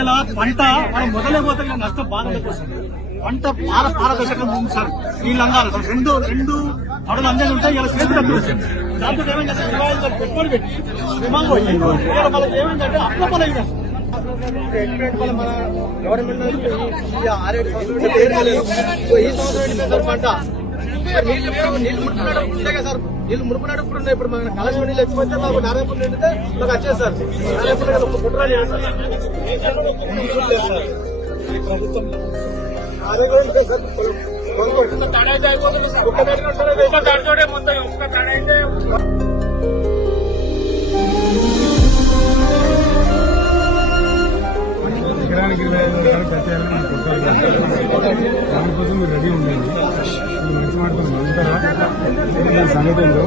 ఇలా పంట మనం మొదలైపోతే నష్టం బాగా వస్తుంది. పంట పారదర్శకంగా ఉంది సార్. నీళ్ళందాలి సార్. రెండు పడలు అందరి ఉంటాయి. ఇలా చేతి డబ్బులు వచ్చింది. దాంతో ఏమైందంటే 25,000 పెట్టుబడి పెట్టి విమానం పోయి ఇలా మనకి ఏమైందంటే అప్లపలు అయినా మన గవర్నమెంట్ ఈ సంవత్సరం పంట నీళ్ళు ముడుపున్నాడు సార్. నీళ్ళు ముడుపున్నాడు ఇప్పుడు ఉన్నాయి. ఇప్పుడు మన కలెక్షన్ నీళ్ళు ఎక్కువైతే మాకు నారాయణపూర్ నిండితే మాకు వచ్చేది సార్. నారాయణపూర్ కుట్రాలి ప్రభుత్వం ఎకరానికి 25,000 ప్రత్యేకంగా మనం కొట్టాలి. దానికోసం మీరు రెడీ ఉండండి. మంచి మాట్లాడుతున్నాం సంగతి ఏంటో